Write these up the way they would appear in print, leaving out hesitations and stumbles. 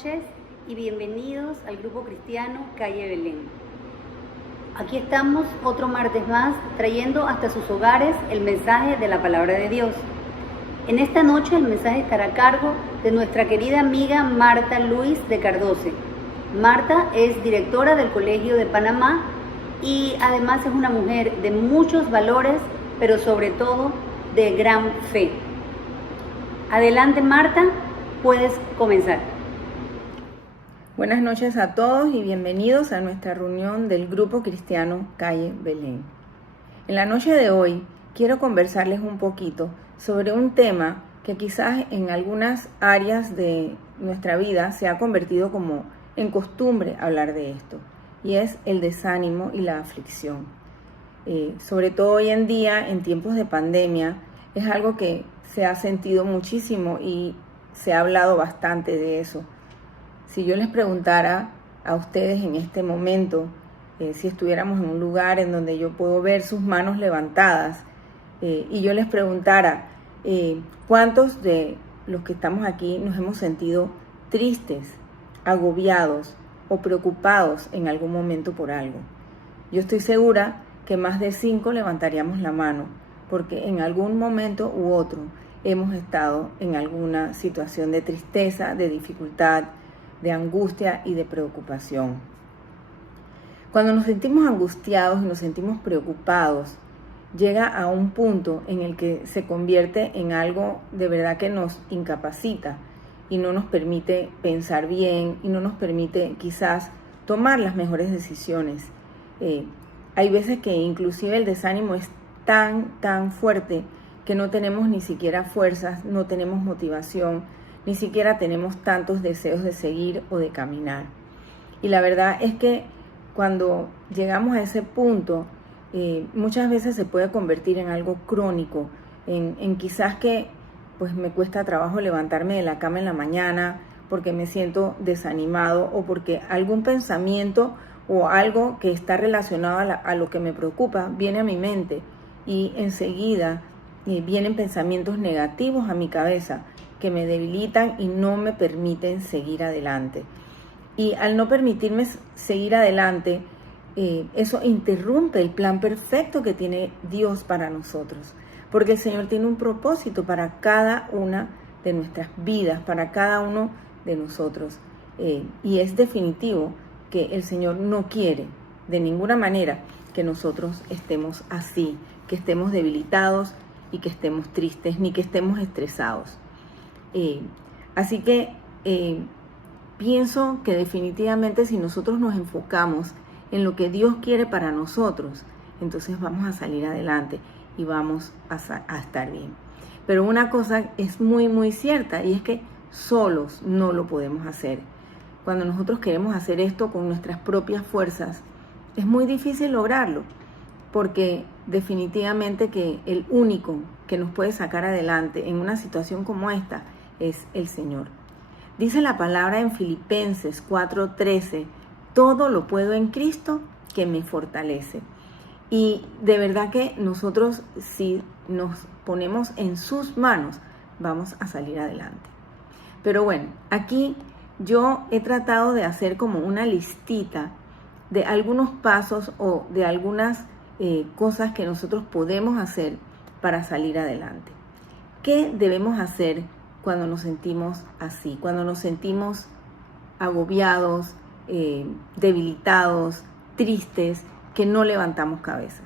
noches y bienvenidos al Grupo Cristiano Calle Belén. Aquí estamos otro martes más trayendo hasta sus hogares el mensaje de la Palabra de Dios. En esta noche el mensaje estará a cargo de nuestra querida amiga Marta Luis de Cardose. Marta es directora del Colegio de Panamá y además es una mujer de muchos valores, pero sobre todo de gran fe. Adelante, Marta, puedes comenzar. Buenas noches a todos y bienvenidos a nuestra reunión del Grupo Cristiano Calle Belén. En la noche de hoy quiero conversarles un poquito sobre un tema que quizás en algunas áreas de nuestra vida se ha convertido como en costumbre hablar de esto, y es el desánimo y la aflicción. Sobre todo hoy en día, en tiempos de pandemia, es algo que se ha sentido muchísimo y se ha hablado bastante de eso. Si yo les preguntara a ustedes en este momento, si estuviéramos en un lugar en donde yo puedo ver sus manos levantadas, y yo les preguntara cuántos de los que estamos aquí nos hemos sentido tristes, agobiados o preocupados en algún momento por algo, yo estoy segura que más de 5 levantaríamos la mano, porque en algún momento u otro hemos estado en alguna situación de tristeza, de dificultad, de angustia y de preocupación. Cuando nos sentimos angustiados y nos sentimos preocupados, llega a un punto en el que se convierte en algo de verdad que nos incapacita y no nos permite pensar bien y no nos permite quizás tomar las mejores decisiones. Hay veces que inclusive el desánimo es tan fuerte que no tenemos ni siquiera fuerzas, no tenemos motivación, ni siquiera tenemos tantos deseos de seguir o de caminar. Y la verdad es que cuando llegamos a ese punto, muchas veces se puede convertir en algo crónico, en quizás que pues me cuesta trabajo levantarme de la cama en la mañana porque me siento desanimado o porque algún pensamiento o algo que está relacionado a lo que me preocupa viene a mi mente y enseguida vienen pensamientos negativos a mi cabeza que me debilitan y no me permiten seguir adelante. Y al no permitirme seguir adelante, eso interrumpe el plan perfecto que tiene Dios para nosotros. Porque el Señor tiene un propósito para cada una de nuestras vidas, para cada uno de nosotros. Y es definitivo que el Señor no quiere de ninguna manera que nosotros estemos así, que estemos debilitados y que estemos tristes, ni que estemos estresados. Así que pienso que definitivamente si nosotros nos enfocamos en lo que Dios quiere para nosotros, entonces vamos a salir adelante y vamos a estar bien. Pero una cosa es muy cierta, y es que solos no lo podemos hacer. Cuando nosotros queremos hacer esto con nuestras propias fuerzas, es muy difícil lograrlo, porque definitivamente que el único que nos puede sacar adelante en una situación como esta es el Señor. Dice la palabra en Filipenses 4:13, todo lo puedo en Cristo que me fortalece. Y de verdad que nosotros, si nos ponemos en sus manos, vamos a salir adelante. Pero bueno, aquí yo he tratado de hacer como una listita de algunos pasos o de algunas cosas que nosotros podemos hacer para salir adelante. ¿Qué debemos hacer cuando nos sentimos así? Cuando nos sentimos agobiados, debilitados, tristes, que no levantamos cabeza.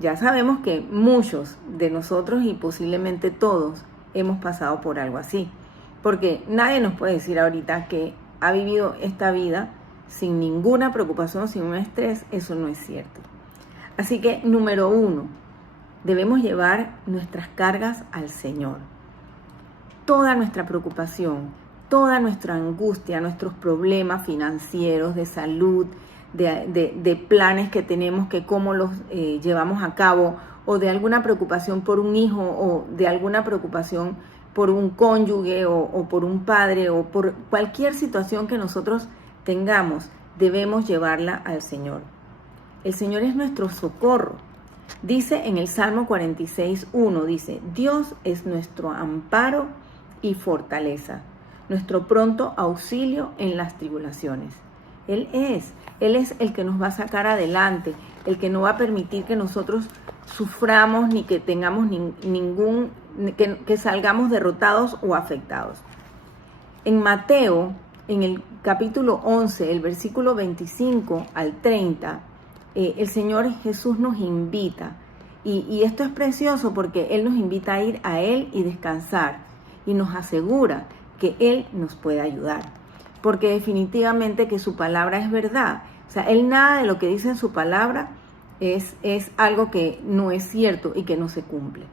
Ya sabemos que muchos de nosotros y posiblemente todos hemos pasado por algo así, porque nadie nos puede decir ahorita que ha vivido esta vida sin ninguna preocupación, sin un estrés. Eso no es cierto. Así que, número 1, debemos llevar nuestras cargas al Señor. Toda nuestra preocupación, toda nuestra angustia, nuestros problemas financieros, de salud, de planes que tenemos, que cómo los llevamos a cabo, o de alguna preocupación por un hijo, o de alguna preocupación por un cónyuge, o por un padre, o por cualquier situación que nosotros tengamos, debemos llevarla al Señor. El Señor es nuestro socorro. Dice en el Salmo 46:1, dice, Dios es nuestro amparo y fortaleza, nuestro pronto auxilio en las tribulaciones. Él es el que nos va a sacar adelante, el que no va a permitir que nosotros suframos ni que tengamos que salgamos derrotados o afectados. En Mateo, en el capítulo 11, el versículo 25 al 30, el Señor Jesús nos invita, y esto es precioso porque Él nos invita a ir a Él y descansar, y nos asegura que Él nos puede ayudar, porque definitivamente que su palabra es verdad. O sea, Él nada de lo que dice en su palabra es algo que no es cierto y que no se cumple.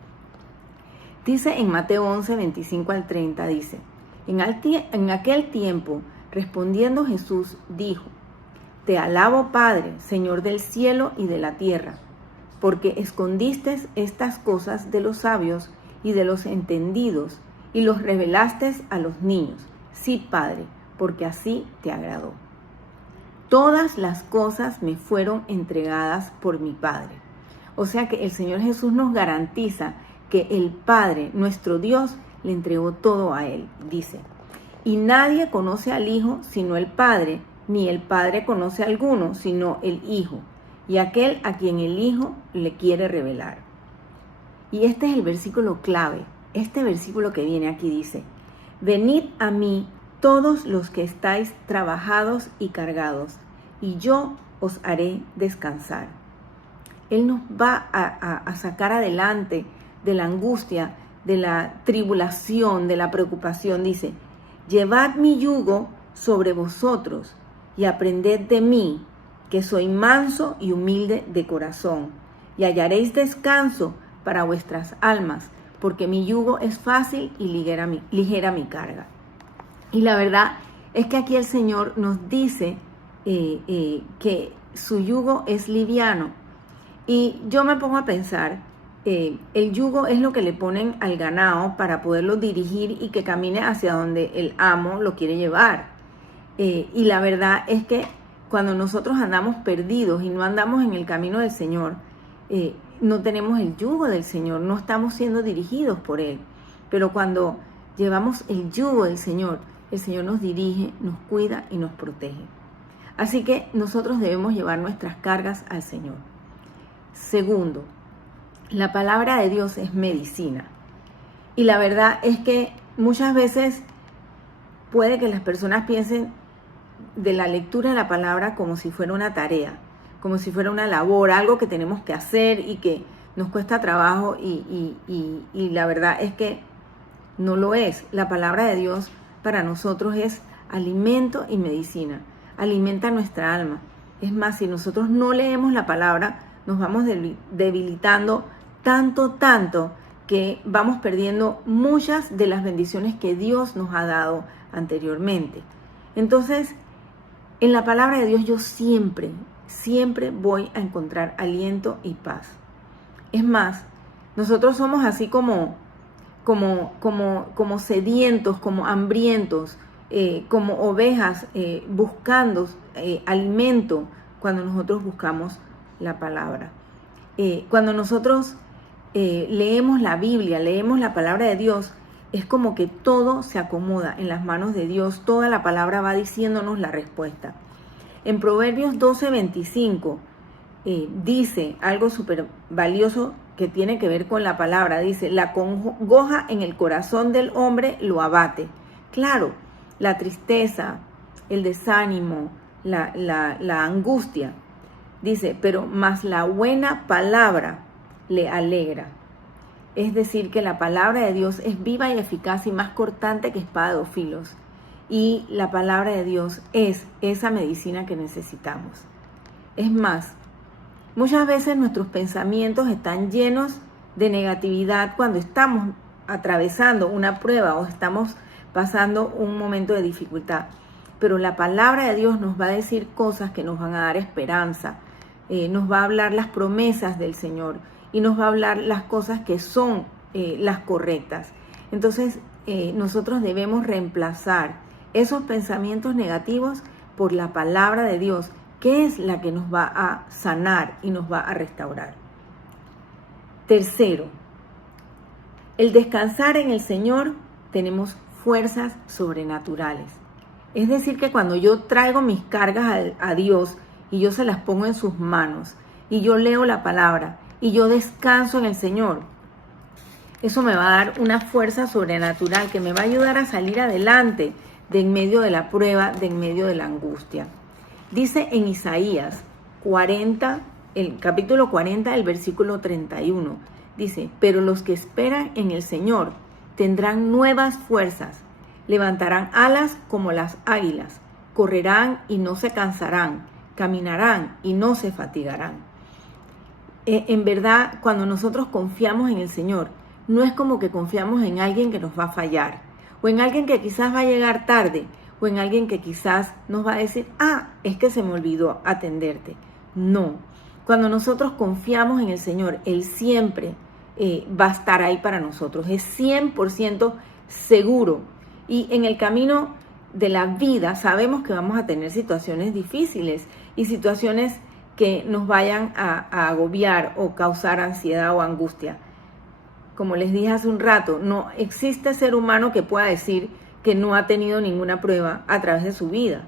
Dice en Mateo 11, 25 al 30, dice: en aquel tiempo, respondiendo Jesús, dijo: Te alabo, Padre, Señor del cielo y de la tierra, porque escondiste estas cosas de los sabios y de los entendidos y los revelaste a los niños. Sí, Padre, porque así te agradó. Todas las cosas me fueron entregadas por mi Padre. O sea que el Señor Jesús nos garantiza que el Padre, nuestro Dios, le entregó todo a Él. Dice: y nadie conoce al Hijo sino el Padre, ni el Padre conoce a alguno sino el Hijo, y aquel a quien el Hijo le quiere revelar. Y este es el versículo clave. Este versículo que viene aquí dice: venid a mí todos los que estáis trabajados y cargados, y yo os haré descansar. Él nos va a sacar adelante de la angustia, de la tribulación, de la preocupación. Dice: llevad mi yugo sobre vosotros y aprended de mí, que soy manso y humilde de corazón, y hallaréis descanso para vuestras almas, porque mi yugo es fácil y ligera mi carga. Y la verdad es que aquí el Señor nos dice que su yugo es liviano. Y yo me pongo a pensar, el yugo es lo que le ponen al ganado para poderlo dirigir y que camine hacia donde el amo lo quiere llevar. Y la verdad es que cuando nosotros andamos perdidos y no andamos en el camino del Señor, no tenemos el yugo del Señor, no estamos siendo dirigidos por Él. Pero cuando llevamos el yugo del Señor, el Señor nos dirige, nos cuida y nos protege. Así que nosotros debemos llevar nuestras cargas al Señor. Segundo, la palabra de Dios es medicina. Y la verdad es que muchas veces puede que las personas piensen de la lectura de la palabra como si fuera una tarea, como si fuera una labor, algo que tenemos que hacer y que nos cuesta trabajo, y la verdad es que no lo es. La palabra de Dios para nosotros es alimento y medicina, alimenta nuestra alma. Es más, si nosotros no leemos la palabra, nos vamos debilitando tanto que vamos perdiendo muchas de las bendiciones que Dios nos ha dado anteriormente. Entonces, en la palabra de Dios yo siempre voy a encontrar aliento y paz. Es más, nosotros somos así como sedientos, como hambrientos, como ovejas buscando alimento cuando nosotros buscamos la palabra. Cuando nosotros leemos la Biblia, leemos la palabra de Dios, es como que todo se acomoda en las manos de Dios, toda la palabra va diciéndonos la respuesta. En Proverbios 12:25 dice algo súper valioso que tiene que ver con la palabra. Dice: la congoja en el corazón del hombre lo abate. Claro, la tristeza, el desánimo, la angustia. Dice: pero más la buena palabra le alegra. Es decir, que la palabra de Dios es viva y eficaz y más cortante que espada de dos filos. Y la palabra de Dios es esa medicina que necesitamos. Es más, muchas veces nuestros pensamientos están llenos de negatividad cuando estamos atravesando una prueba o estamos pasando un momento de dificultad. Pero la palabra de Dios nos va a decir cosas que nos van a dar esperanza, nos va a hablar las promesas del Señor y nos va a hablar las cosas que son las correctas. Entonces, nosotros debemos reemplazar esos pensamientos negativos por la palabra de Dios, que es la que nos va a sanar y nos va a restaurar. Tercero, el descansar en el Señor tenemos fuerzas sobrenaturales. Es decir, que cuando yo traigo mis cargas a Dios y yo se las pongo en sus manos y yo leo la palabra y yo descanso en el Señor, eso me va a dar una fuerza sobrenatural que me va a ayudar a salir adelante de en medio de la prueba, de en medio de la angustia. Dice en Isaías 40, el capítulo 40, el versículo 31, dice: pero los que esperan en el Señor tendrán nuevas fuerzas, levantarán alas como las águilas, correrán y no se cansarán, caminarán y no se fatigarán. En verdad, cuando nosotros confiamos en el Señor, no es como que confiamos en alguien que nos va a fallar, o en alguien que quizás va a llegar tarde, o en alguien que quizás nos va a decir: es que se me olvidó atenderte. No, cuando nosotros confiamos en el Señor, Él siempre va a estar ahí para nosotros, es 100% seguro. Y en el camino de la vida sabemos que vamos a tener situaciones difíciles y situaciones que nos vayan a agobiar o causar ansiedad o angustia. Como les dije hace un rato, no existe ser humano que pueda decir que no ha tenido ninguna prueba a través de su vida.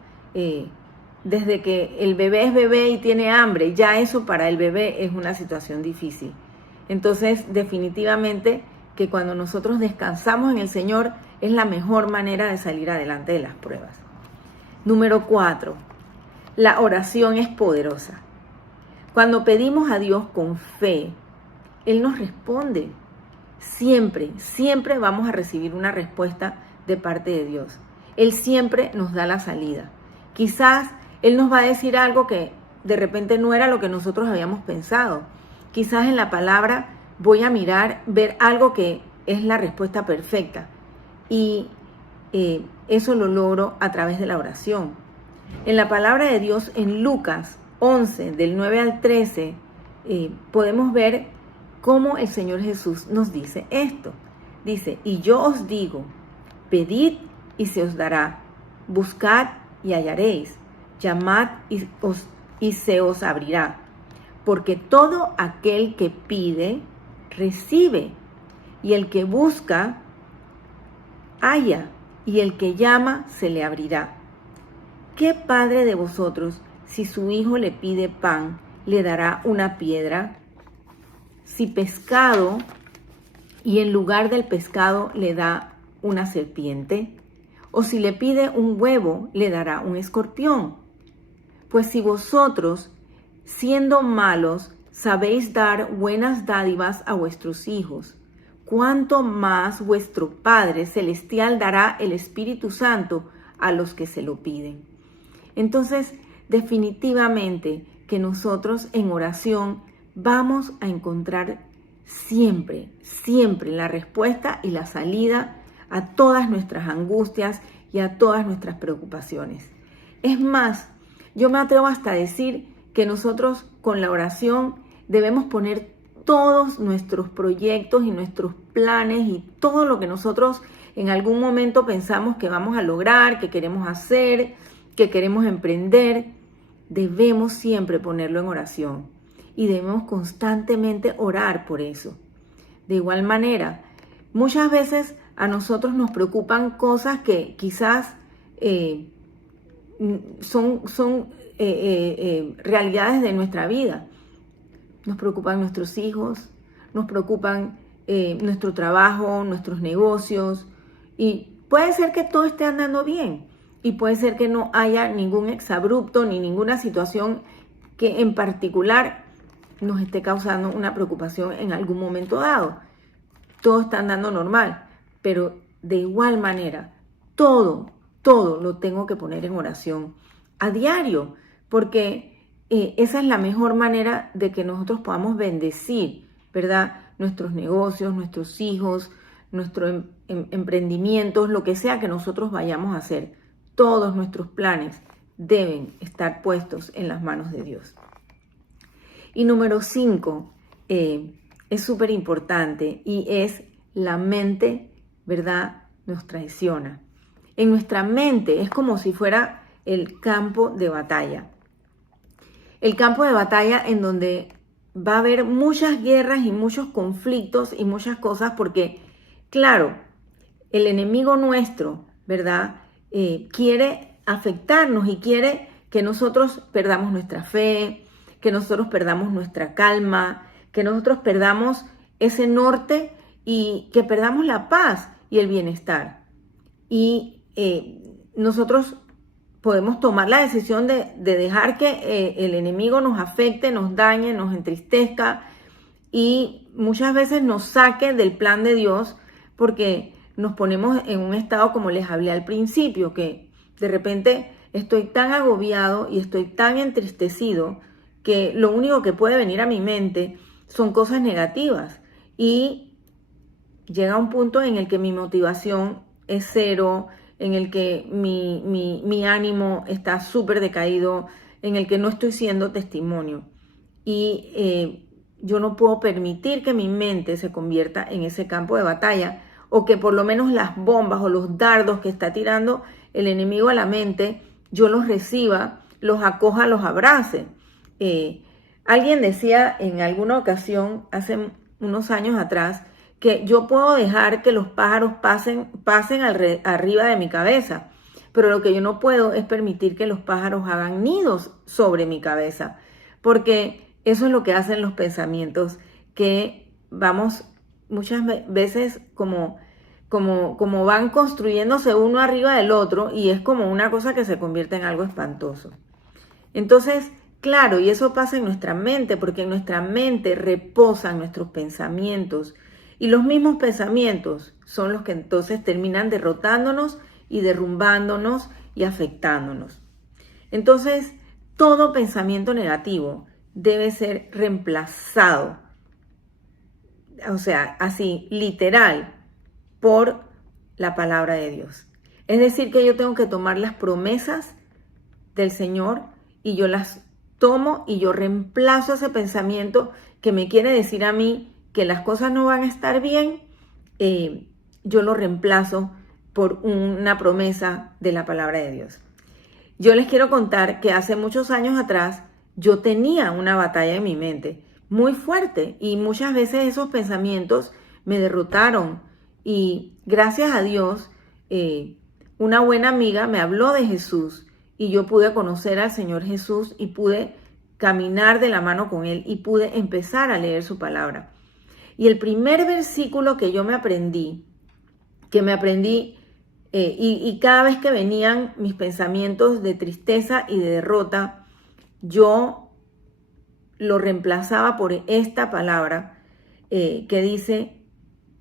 Desde que el bebé es bebé y tiene hambre, ya eso para el bebé es una situación difícil. Entonces, definitivamente que cuando nosotros descansamos en el Señor es la mejor manera de salir adelante de las pruebas. Número 4, la oración es poderosa. Cuando pedimos a Dios con fe, Él nos responde. Siempre, siempre vamos a recibir una respuesta de parte de Dios. Él siempre nos da la salida. Quizás Él nos va a decir algo que de repente no era lo que nosotros habíamos pensado. Quizás en la palabra voy a ver algo que es la respuesta perfecta. Y eso lo logro a través de la oración. En la palabra de Dios, en Lucas 11, del 9 al 13, podemos ver cómo el Señor Jesús nos dice esto. Dice: y yo os digo, pedid y se os dará, buscad y hallaréis, llamad y se os abrirá. Porque todo aquel que pide, recibe, y el que busca, halla, y el que llama, se le abrirá. ¿Qué padre de vosotros, si su hijo le pide pan, le dará una piedra? Si pescado, y en lugar del pescado le da una serpiente, o si le pide un huevo, le dará un escorpión. Pues si vosotros, siendo malos, sabéis dar buenas dádivas a vuestros hijos, ¿cuánto más vuestro Padre Celestial dará el Espíritu Santo a los que se lo piden? Entonces, definitivamente que nosotros en oración vamos a encontrar siempre, siempre la respuesta y la salida a todas nuestras angustias y a todas nuestras preocupaciones. Es más, yo me atrevo hasta a decir que nosotros con la oración debemos poner todos nuestros proyectos y nuestros planes y todo lo que nosotros en algún momento pensamos que vamos a lograr, que queremos hacer, que queremos emprender, debemos siempre ponerlo en oración y debemos constantemente orar por eso. De igual manera, muchas veces a nosotros nos preocupan cosas que quizás son realidades de nuestra vida. Nos preocupan nuestros hijos, nos preocupan nuestro trabajo, nuestros negocios, y puede ser que todo esté andando bien y puede ser que no haya ningún exabrupto ni ninguna situación que en particular nos esté causando una preocupación en algún momento dado. Todo está andando normal, pero de igual manera, todo lo tengo que poner en oración a diario, porque esa es la mejor manera de que nosotros podamos bendecir, ¿verdad? Nuestros negocios, nuestros hijos, nuestros emprendimientos, lo que sea que nosotros vayamos a hacer. Todos nuestros planes deben estar puestos en las manos de Dios. Y número 5, es súper importante y es la mente, ¿verdad? Nos traiciona. En nuestra mente es como si fuera el campo de batalla. El campo de batalla en donde va a haber muchas guerras y muchos conflictos y muchas cosas porque, claro, el enemigo nuestro, ¿verdad? Quiere afectarnos y quiere que nosotros perdamos nuestra fe, que nosotros perdamos nuestra calma, que nosotros perdamos ese norte y que perdamos la paz y el bienestar. Y nosotros podemos tomar la decisión de dejar que el enemigo nos afecte, nos dañe, nos entristezca y muchas veces nos saque del plan de Dios porque nos ponemos en un estado como les hablé al principio, que de repente estoy tan agobiado y estoy tan entristecido que lo único que puede venir a mi mente son cosas negativas y llega un punto en el que mi motivación es cero, en el que mi ánimo está súper decaído, en el que no estoy siendo testimonio. Y yo no puedo permitir que mi mente se convierta en ese campo de batalla o que por lo menos las bombas o los dardos que está tirando el enemigo a la mente, yo los reciba, los acoja, los abrace. Alguien decía en alguna ocasión, hace unos años atrás, que yo puedo dejar que los pájaros pasen arriba de mi cabeza, pero lo que yo no puedo es permitir que los pájaros hagan nidos sobre mi cabeza, porque eso es lo que hacen los pensamientos, que vamos muchas veces como van construyéndose uno arriba del otro y es como una cosa que se convierte en algo espantoso. Entonces, claro, y eso pasa en nuestra mente, porque en nuestra mente reposan nuestros pensamientos y los mismos pensamientos son los que entonces terminan derrotándonos y derrumbándonos y afectándonos. Entonces, todo pensamiento negativo debe ser reemplazado, o sea, así, literal, por la palabra de Dios. Es decir, que yo tengo que tomar las promesas del Señor y yo las tomo y yo reemplazo ese pensamiento que me quiere decir a mí que las cosas no van a estar bien, yo lo reemplazo por una promesa de la palabra de Dios. Yo les quiero contar que hace muchos años atrás yo tenía una batalla en mi mente muy fuerte y muchas veces esos pensamientos me derrotaron y gracias a Dios una buena amiga me habló de Jesús y yo pude conocer al Señor Jesús y pude caminar de la mano con Él y pude empezar a leer su palabra. Y el primer versículo que yo me aprendí, y cada vez que venían mis pensamientos de tristeza y de derrota, yo lo reemplazaba por esta palabra que dice,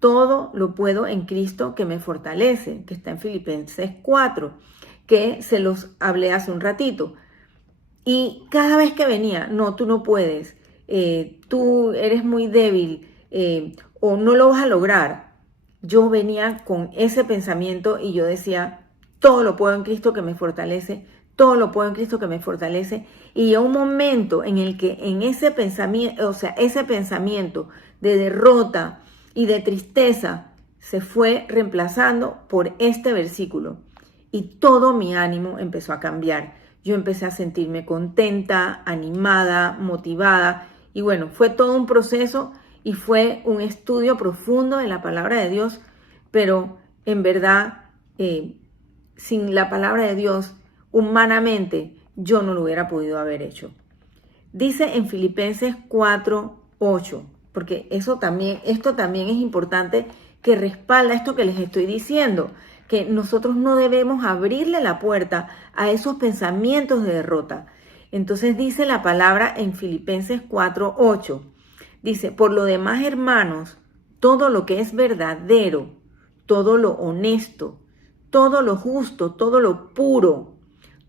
todo lo puedo en Cristo que me fortalece, que está en Filipenses 4, que se los hablé hace un ratito. Y cada vez que venía, no, tú no puedes, tú eres muy débil, o no lo vas a lograr, yo venía con ese pensamiento y yo decía, todo lo puedo en Cristo que me fortalece, todo lo puedo en Cristo que me fortalece. Y llegó un momento en el que en ese pensamiento, o sea, ese pensamiento de derrota y de tristeza se fue reemplazando por este versículo y todo mi ánimo empezó a cambiar. Yo empecé a sentirme contenta, animada, motivada y bueno, fue todo un proceso y fue un estudio profundo de la palabra de Dios, pero en verdad, sin la palabra de Dios, humanamente, yo no lo hubiera podido haber hecho. Dice en Filipenses 4:8, porque esto también es importante que respalda esto que les estoy diciendo, que nosotros no debemos abrirle la puerta a esos pensamientos de derrota. Entonces dice la palabra en Filipenses 4:8. Dice, por lo demás, hermanos, todo lo que es verdadero, todo lo honesto, todo lo justo, todo lo puro,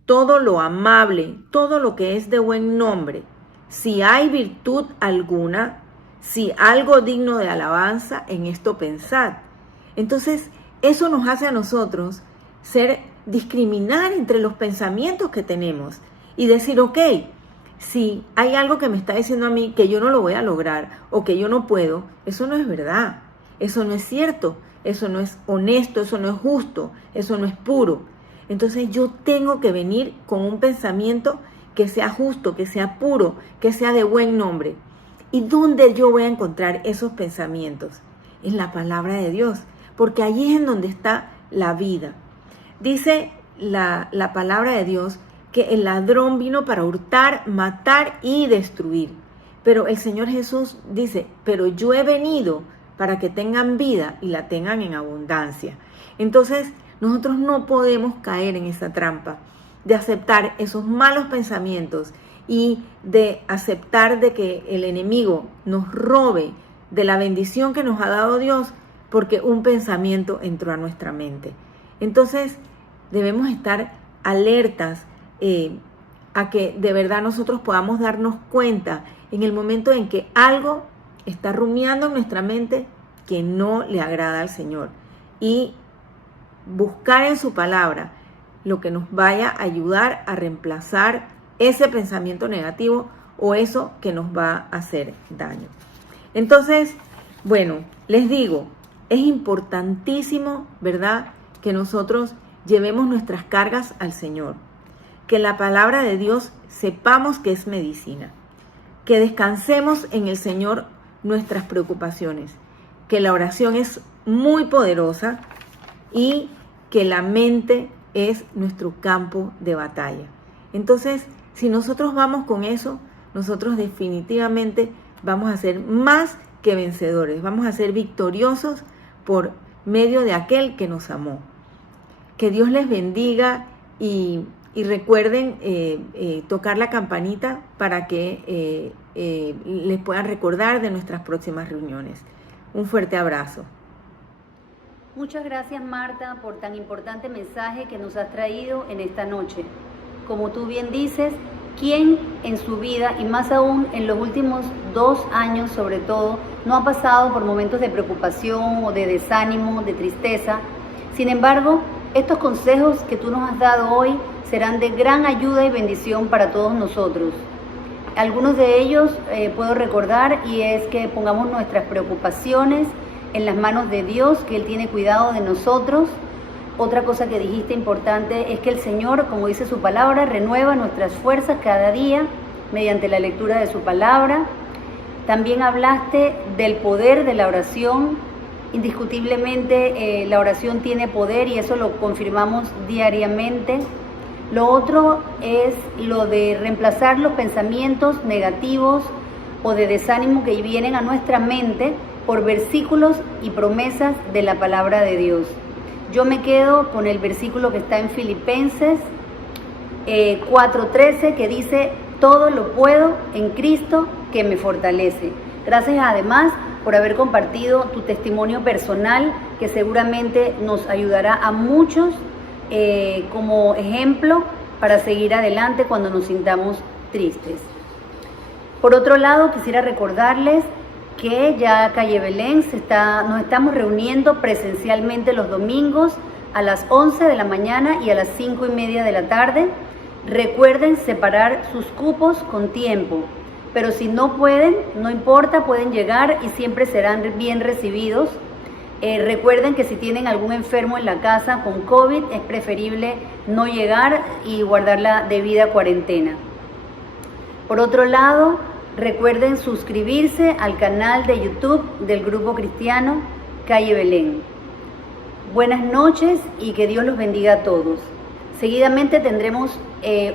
todo lo amable, todo lo que es de buen nombre, si hay virtud alguna, si algo digno de alabanza, en esto pensad. Entonces, eso nos hace a nosotros discriminar entre los pensamientos que tenemos y decir, ok, si hay algo que me está diciendo a mí que yo no lo voy a lograr o que yo no puedo, eso no es verdad, eso no es cierto, eso no es honesto, eso no es justo, eso no es puro. Entonces yo tengo que venir con un pensamiento que sea justo, que sea puro, que sea de buen nombre. ¿Y dónde yo voy a encontrar esos pensamientos? En la palabra de Dios, porque allí es en donde está la vida. Dice la palabra de Dios que el ladrón vino para hurtar, matar y destruir. Pero el Señor Jesús dice, pero yo he venido para que tengan vida y la tengan en abundancia. Entonces, nosotros no podemos caer en esa trampa de aceptar esos malos pensamientos y de aceptar de que el enemigo nos robe de la bendición que nos ha dado Dios porque un pensamiento entró a nuestra mente. Entonces, debemos estar alertas a que de verdad nosotros podamos darnos cuenta en el momento en que algo está rumiando en nuestra mente que no le agrada al Señor y buscar en su palabra lo que nos vaya a ayudar a reemplazar ese pensamiento negativo o eso que nos va a hacer daño. Entonces, bueno, les digo, es importantísimo, ¿verdad?, que nosotros llevemos nuestras cargas al Señor, que la palabra de Dios sepamos que es medicina, que descansemos en el Señor nuestras preocupaciones, que la oración es muy poderosa y que la mente es nuestro campo de batalla. Entonces, si nosotros vamos con eso, nosotros definitivamente vamos a ser más que vencedores, vamos a ser victoriosos por medio de aquel que nos amó. Que Dios les bendiga y recuerden tocar la campanita para que les puedan recordar de nuestras próximas reuniones. Un fuerte abrazo. Muchas gracias, Marta, por tan importante mensaje que nos has traído en esta noche. Como tú bien dices, ¿quién en su vida, y más aún en los últimos 2 años sobre todo, no ha pasado por momentos de preocupación o de desánimo, de tristeza? Sin embargo, estos consejos que tú nos has dado hoy serán de gran ayuda y bendición para todos nosotros. Algunos de ellos puedo recordar, y es que pongamos nuestras preocupaciones en las manos de Dios, que Él tiene cuidado de nosotros. Otra cosa que dijiste importante es que el Señor, como dice su palabra, renueva nuestras fuerzas cada día mediante la lectura de su palabra. También hablaste del poder de la oración. Indiscutiblemente la oración tiene poder y eso lo confirmamos diariamente. Lo otro es lo de reemplazar los pensamientos negativos o de desánimo que vienen a nuestra mente por versículos y promesas de la palabra de Dios. Yo me quedo con el versículo que está en Filipenses 4:13, que dice: todo lo puedo en Cristo que me fortalece. Gracias además por haber compartido tu testimonio personal, que seguramente nos ayudará a muchos como ejemplo para seguir adelante cuando nos sintamos tristes. Por otro lado, quisiera recordarles que ya Calle Belén nos estamos reuniendo presencialmente los domingos a las 11 de la mañana y a las 5:30 de la tarde. Recuerden separar sus cupos con tiempo, pero si no pueden, no importa, pueden llegar y siempre serán bien recibidos. Recuerden que si tienen algún enfermo en la casa con COVID, es preferible no llegar y guardar la debida cuarentena. Por otro lado, recuerden suscribirse al canal de YouTube del Grupo Cristiano Calle Belén. Buenas noches y que Dios los bendiga a todos. Seguidamente tendremos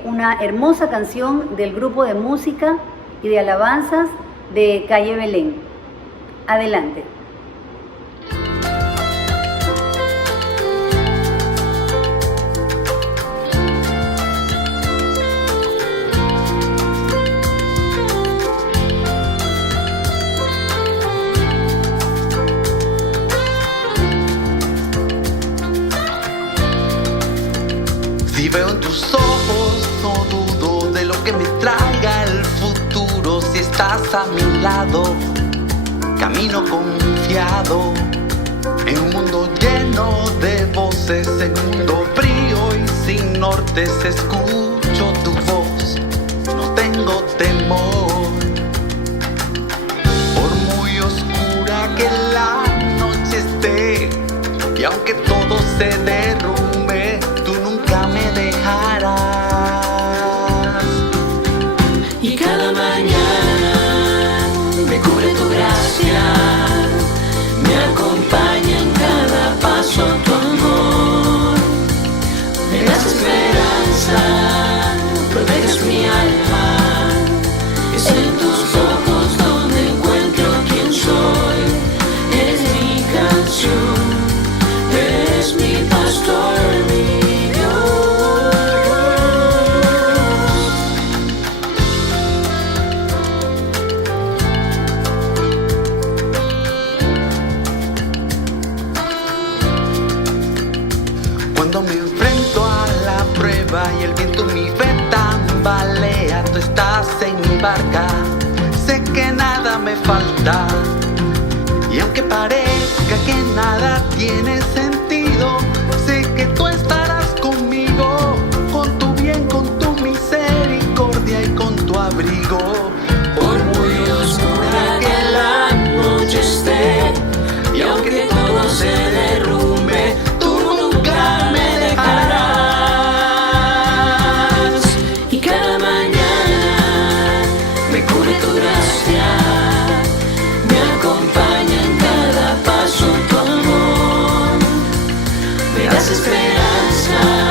una hermosa canción del grupo de música y de alabanzas de Calle Belén. Adelante. Si veo en tus ojos, no dudo de lo que me traiga el futuro. Si estás a mi lado, camino confiado en un mundo lleno de voces, en un mundo frío y sin nortes. Escucho tu voz, no tengo temor. Por muy oscura que la noche esté, y aunque todo se derrumbe, tú nunca me dejarás. Y cada mañana me cubre tu gracia, me acompaña en cada Cuando me enfrento a la prueba y el viento mi fe tambalea, tú estás en mi barca, sé que nada me falta. Y aunque parezca que nada tiene sentido, sé que tú estarás conmigo, con tu bien, con tu misericordia y con tu abrigo. Por muy oscura que la noche esté, y aunque todo se derrumbe, tú nunca me dejarás. Y cada mañana me cubre tu gracia, me acompaña en cada paso tu amor, me das esperanza.